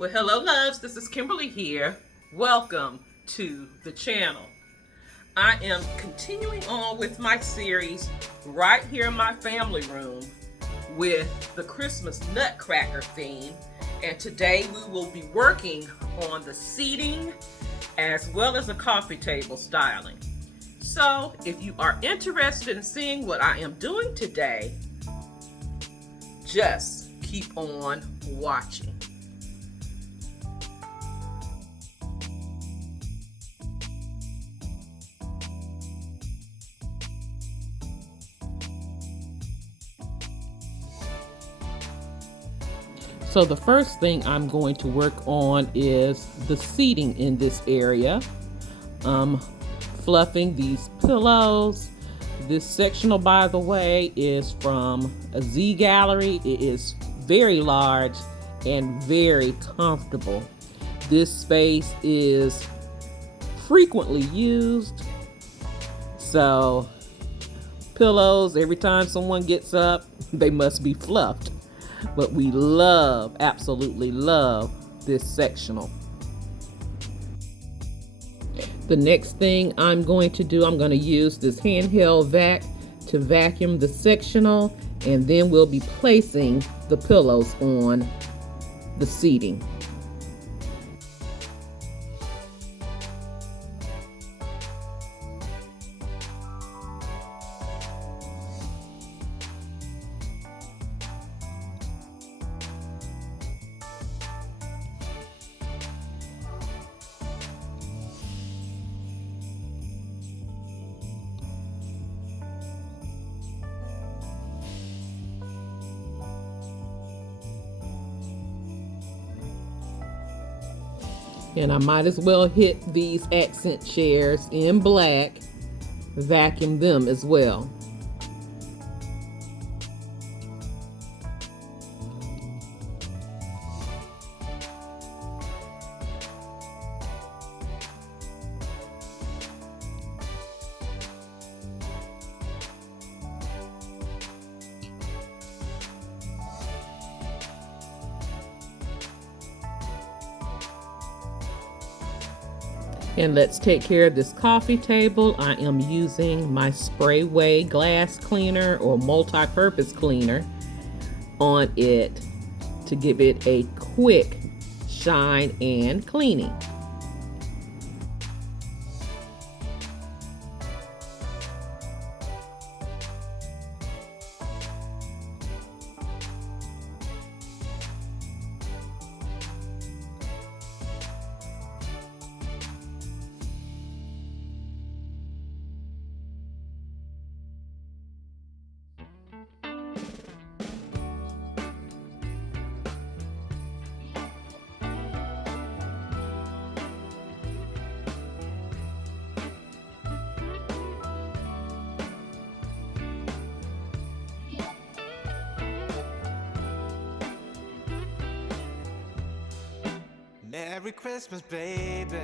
Well, hello, loves. This is Kimberly here. Welcome to the channel. I am continuing on with my series right here in my family room with the Christmas Nutcracker theme. And today we will be working on the seating as well as the coffee table styling. So if you are interested in seeing what I am doing today, just keep on watching. So the first thing I'm going to work on is the seating in this area. Fluffing these pillows. This sectional, by the way, is from a Z Gallery. It is very large and very comfortable. This space is frequently used. So pillows, every time someone gets up, they must be fluffed. But we love, absolutely love this sectional. The next thing I'm going to do, I'm going to use this handheld vac to vacuum the sectional, and then we'll be placing the pillows on the seating. And I might as well hit these accent chairs in black, vacuum them as well. And let's take care of this coffee table. I am using my Sprayway glass cleaner or multi-purpose cleaner on it to give it a quick shine and cleaning. Merry Christmas, baby.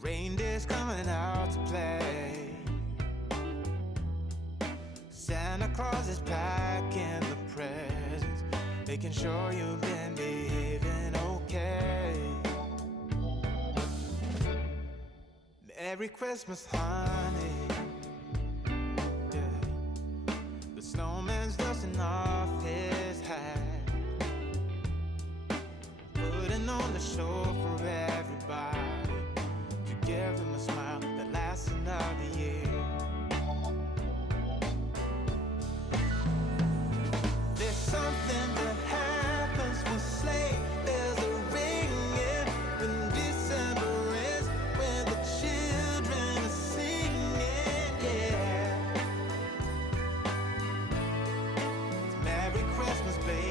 Reindeer's coming out to play. Santa Claus is packing the presents, making sure you've been behaving okay. Merry Christmas, honey. Yeah. The snowman's dusting off his hat, putting on the show for everybody, to give them a smile that lasts another year. There's something that happens when sleigh bells are ringing, when December ends, when the children are singing, yeah. It's Merry Christmas, baby.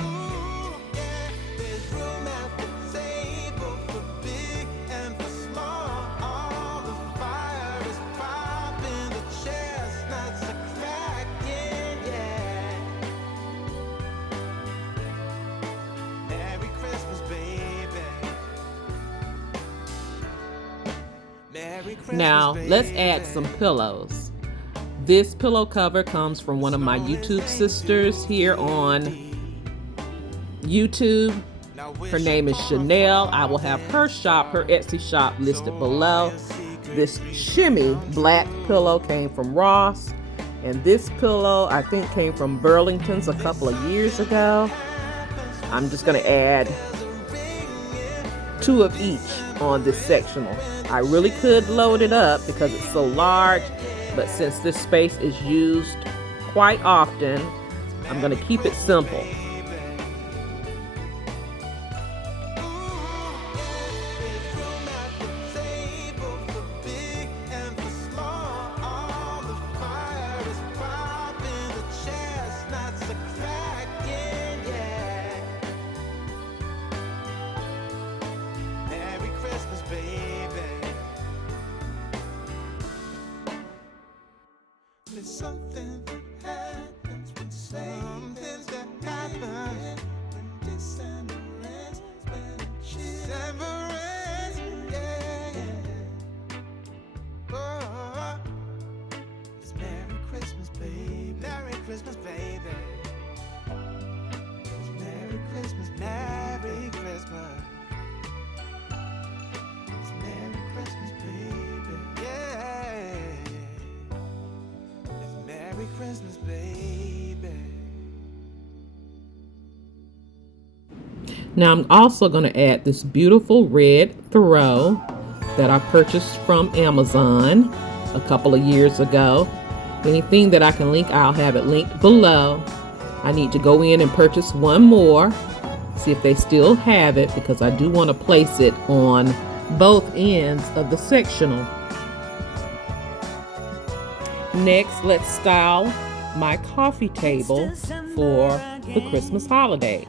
Ooh, yeah, there's room at the table for big and for small. The fire is popping, the chestnuts are cracking, yeah. Merry Christmas, baby. Merry Christmas, Now, let's add baby. some pillows. This pillow cover comes from one of my YouTube sisters here on YouTube. Her name is Chanel. I will have her Etsy shop listed below. This shimmy black pillow came from Ross. And this pillow, I think, came from Burlington's a couple of years ago. I'm just going to add 2 of each on this sectional. I really could load it up because it's so large, but since this space is used quite often, I'm going to keep it simple. Something that happens when something that happens when December ends, oh, it's Merry Christmas, baby. Merry Christmas, baby. It's Merry Christmas, Merry Christmas. It's Merry Christmas, baby. Yeah. Merry Christmas, baby. Now I'm also going to add this beautiful red throw that I purchased from Amazon a couple of years ago. Anything that I can link, I'll have it linked below. I need to go in and purchase one more, see if they still have it, because I do want to place it on both ends of the sectional. Next, let's style my coffee table for the Christmas holidays.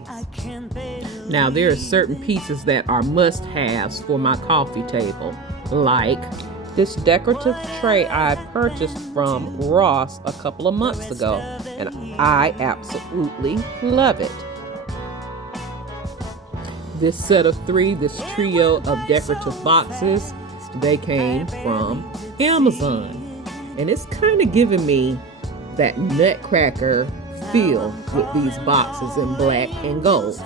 Now, there are certain pieces that are must-haves for my coffee table, like this decorative tray I purchased from Ross a couple of months ago, and I absolutely love it. This set of 3, this trio of decorative boxes, they came from Amazon. And it's kind of giving me that Nutcracker feel with these boxes in black and gold.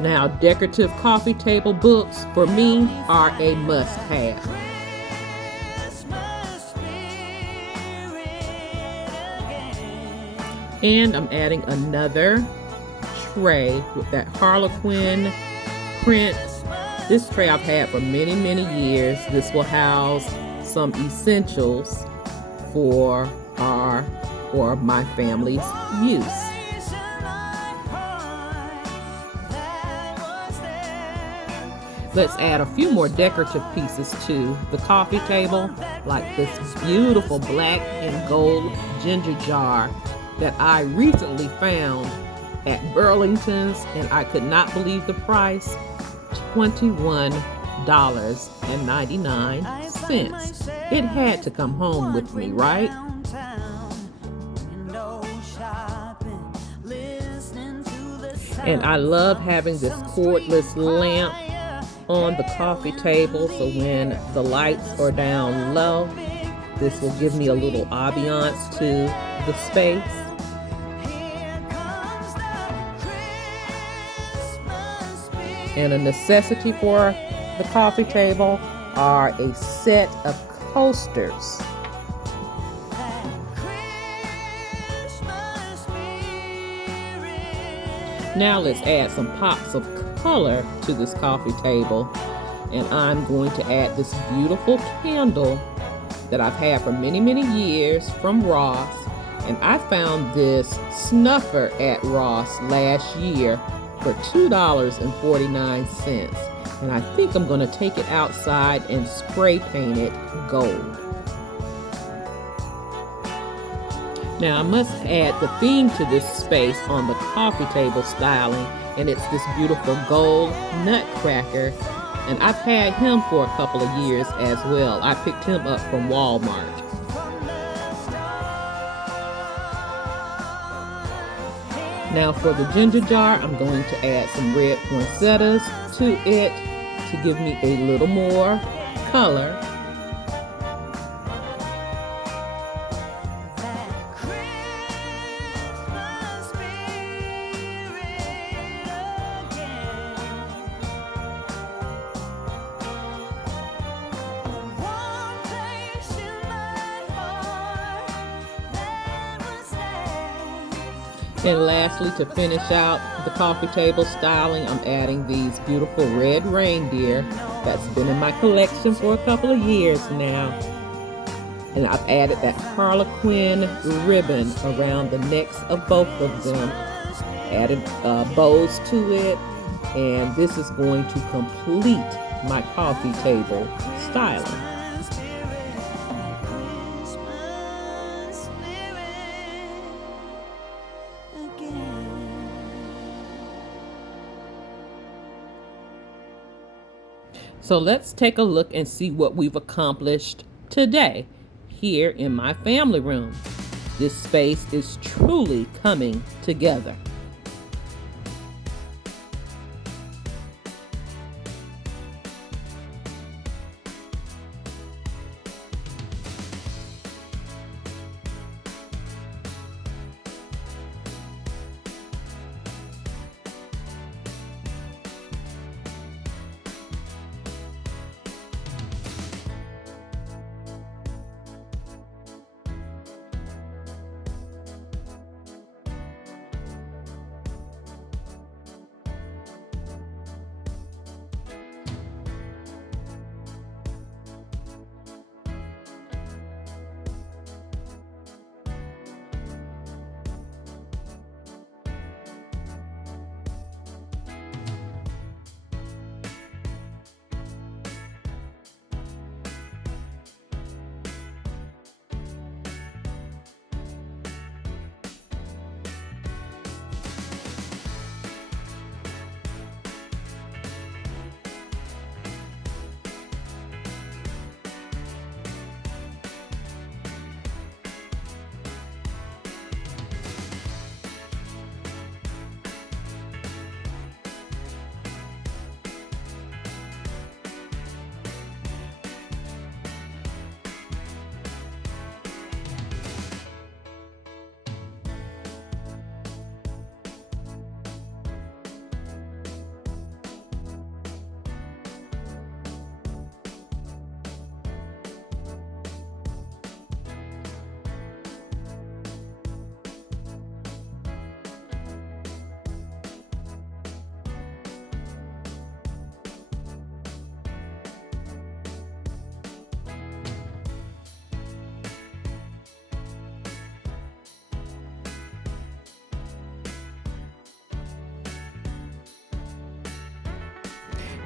Now, decorative coffee table books for me are a must-have. And I'm adding another tray with that Harlequin print. This tray I've had for many, many years. This will house some essentials for our or my family's use. Let's add a few more decorative pieces to the coffee table, like this beautiful black and gold ginger jar that I recently found at Burlington's, and I could not believe the price. $21.99. It had to come home with me, right? And I love having this cordless lamp on the coffee table, so when the lights are down low, this will give me a little ambiance to the space. And a necessity for the coffee table are a set of coasters. Now let's add some pops of color to this coffee table. And I'm going to add this beautiful candle that I've had for many, many years from Ross. And I found this snuffer at Ross last year for $2.49. And I think I'm going to take it outside and spray paint it gold. Now I must add the theme to this space on the coffee table styling, and it's this beautiful gold Nutcracker. And I've had him for a couple of years as well. I picked him up from Walmart. Now for the ginger jar, I'm going to add some red poinsettias to it to give me a little more color. And lastly, to finish out the coffee table styling, I'm adding these beautiful red reindeer that's been in my collection for a couple of years now. And I've added that Harlequin ribbon around the necks of both of them. Added bows to it, and this is going to complete my coffee table styling. So let's take a look and see what we've accomplished today here in my family room. This space is truly coming together.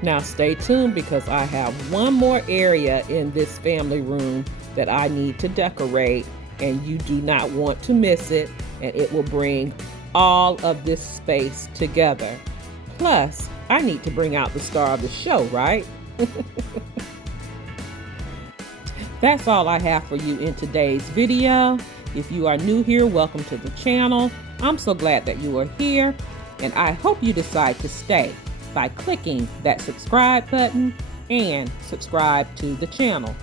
Now stay tuned because I have one more area in this family room that I need to decorate, and you do not want to miss it, and it will bring all of this space together. Plus, I need to bring out the star of the show, right? That's all I have for you in today's video. If you are new here, welcome to the channel. I'm so glad that you are here, and I hope you decide to stay by clicking that subscribe button and subscribe to the channel.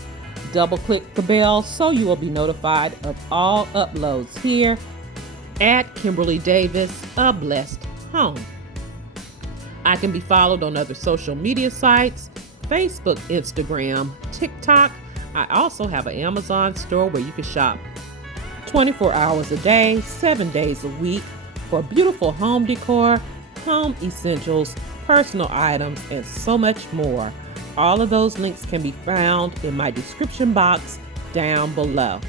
Double click the bell so you will be notified of all uploads here at Kimberly Davis, A Blessed Home. I can be followed on other social media sites, Facebook, Instagram, TikTok. I also have an Amazon store where you can shop 24 hours a day, 7 days a week for beautiful home decor, home essentials, personal items, and so much more. All of those links can be found in my description box down below.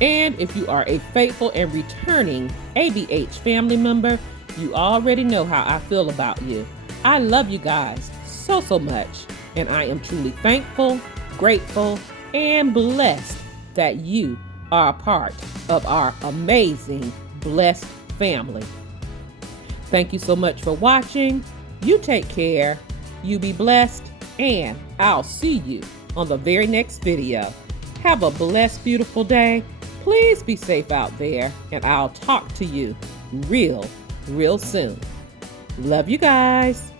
And if you are a faithful and returning ABH family member, you already know how I feel about you. I love you guys so much, and I am truly thankful, grateful, and blessed that you are a part of our amazing, blessed family. Thank you so much for watching. You take care, you be blessed, and I'll see you on the very next video. Have a blessed, beautiful day. Please be safe out there, and I'll talk to you real soon. Love you guys.